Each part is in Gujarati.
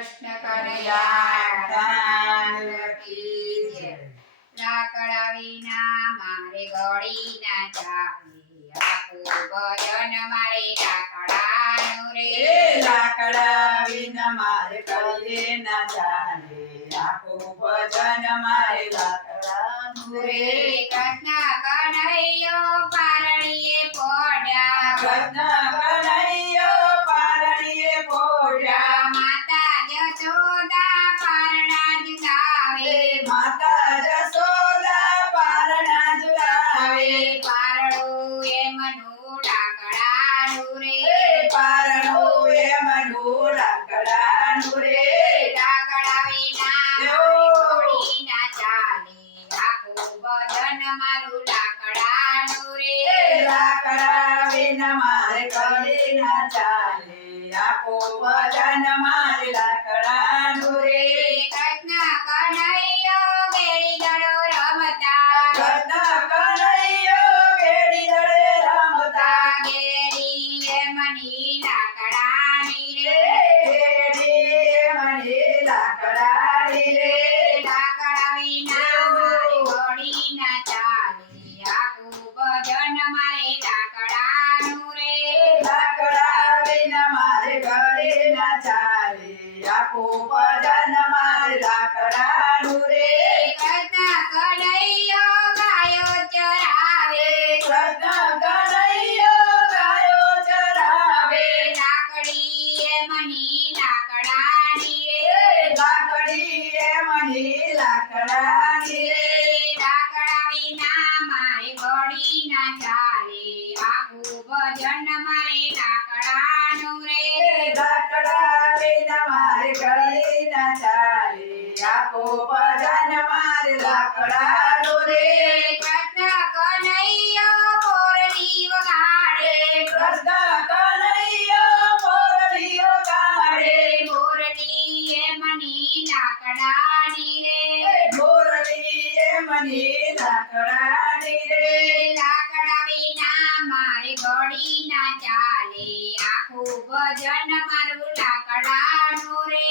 કૃષ્ણ કનૈયા કી જય. લાકડા વિના મારે ગળી ના ચાલે, આખું ભજન મારે લાકડાનું રે. લાકડા વિના મારે ગળી ના ચાલે, આખું ભજન મારે લાકડાનું રે. કૃષ્ણ કનૈયો પારણીએ પોડ્યા, કૃષ્ણ કનૈયો પારણીએ પોડ્યા. માતા જશોદા પારણા ઝુલાવે, માતા જશોદા પારણા ઝુલાવે. પારણું એમનું લાકડાનું રે. પારણું એમનું લાકડાનું રે. લાકડા વિના મારી ઘોડી ના ચાલે, આખું ભજન મારું લાકડાનું રે. લાકડા વિના મારે ગળી ના ચાલે, આખું ભજન મારે લાકડાનું રે. કૃષ્ણ કનૈયો ગેડી દડો રમતા, કૃષ્ણ કનૈયો ગેડી દળે રમતા. ગેડી એમની લાકડાની રે. ગેડી એમની લાકડાની રે. લાકડા વિના મારી ઘોડી ના ચાલે, આખું ભજન મારે લાકડાનું રે. લાકડા વિના મારે ગળી ના ચાલે, આખું ભજન મારે લાકડાનું રે. કૃષ્ણ કનૈયો ગાયો ચરાવે, કૃષ્ણ કનૈયો ગાયો ચરાવે. લાકડી એમની લાકડાની રે. લાકડી એમની લાકડાની રે. લાકડા વિના મારે ઘોડી ના ચાલે, આખું ભજન મારે લાકડાનું રે. લાકડા વિના મારે ગળી ના ચાલે, આખું ભજન મારે લાકડાનું રે. કૃષ્ણ કનૈયો મોરલી વગાડે, કૃષ્ણ કનૈયો મોરલીઓ ગાડે. મોરલી એમની લાકડાની રે. મોરલી એમની લાકડાની રે. લાકડા વિના મારે ઘોડી ના ચાલે, આખું ભજન મારું લાકડાનું રે.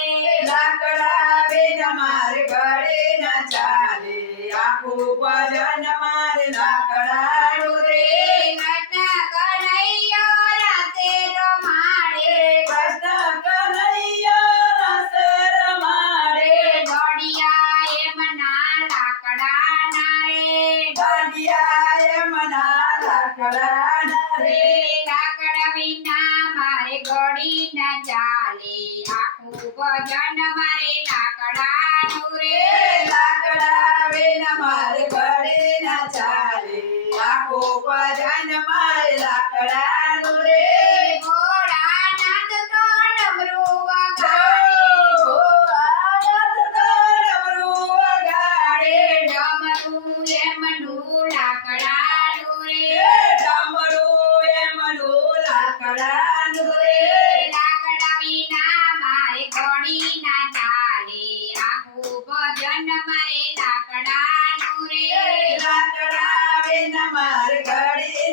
લાકડા વિના મારે ગળી ના ચાલે, આખું ભજન મારે લાકડાનું રે. કૃષ્ણ કનૈયો રાતે રમાડે, કૃષ્ણ કનૈયો રસે રમાડે. ઘોડિયા એમના લાકડાના રે. દાંડિયા એમના લાકડાના રે. લાકડા વિના મારે ઘોડી ના ચાલે, આખું ભજન મારે લાકડાનું રે. લાકડા વિના મારે ગળી ના ચાલે, આખું ભજન મારે લાકડાનું રે. ભોળાનાથ તો ડમરું વગાડે, ડમરું એમનું લાકડાનું રે. લાકડા વિના મારે ઘોડી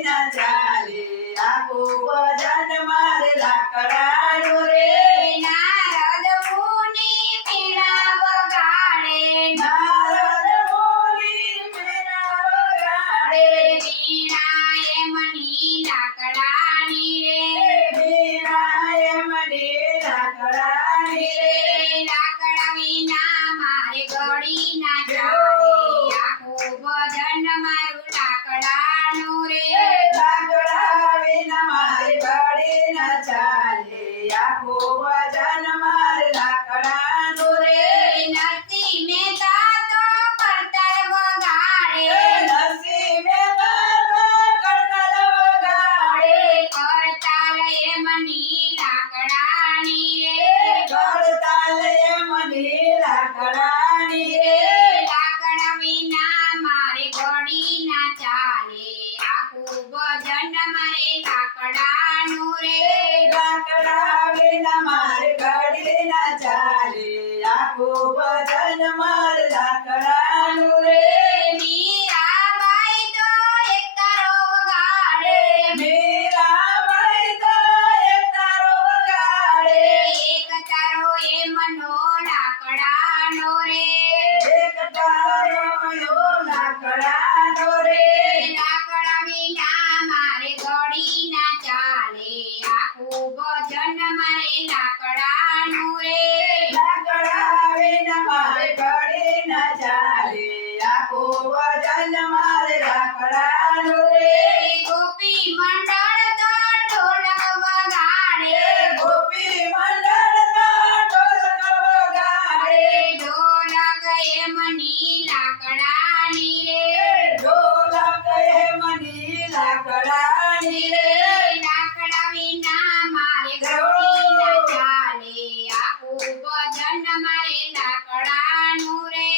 ના ચાલે, આખું ભજન મારે લાકડાનું રે. નારદ મુનિ વીણા વગાડે, વીણા એમની લાકડાની રે. લાકડા વિના મારે ઘોડી ના ચાલે, આખું ભજન મારું લાકડાનું રે. લાકડાનું રે. નરસિંહ મહેતા તો કરતાળ વગાડે, કરતાળ એમની લાકડાની રે. લાકડાની રે. લાકડા વિના મારે ઘોડી ના ચાલે, આખું ભજન મારે લાકડાનું રે. લાકડા વિના મારે ગળી ના ચાલે, આખું ભજન મારે લાકડાનું રે. મીરાબાઈ તો એક તારો વગાડે, મીરાબાઈ તો એક તારો વગાડે. એક તારો એમનો રે લાકડા વિના મારે ઘડી ન ચાલે આખું ભજન મારે લાકડાનું રે ગોપી મંડળ તો ઢોલક વગાડે ગોપી મંડળ તો ઢોલક વગાડે ઢોલક એમની લાકડાની રે ઢોલક એમની લાકડાની રે લાકડા વિના મારે ઘડી ન ચાલે આખું ભજન મારે લાકડાનું રે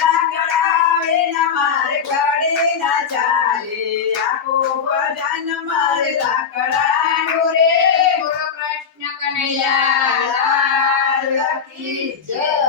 લાકડા વિના મારે ઘડી ન ચાલે આખું ભજન મારે લાકડાનું રે બોલો કૃષ્ણ કનૈયા લાલ કી જય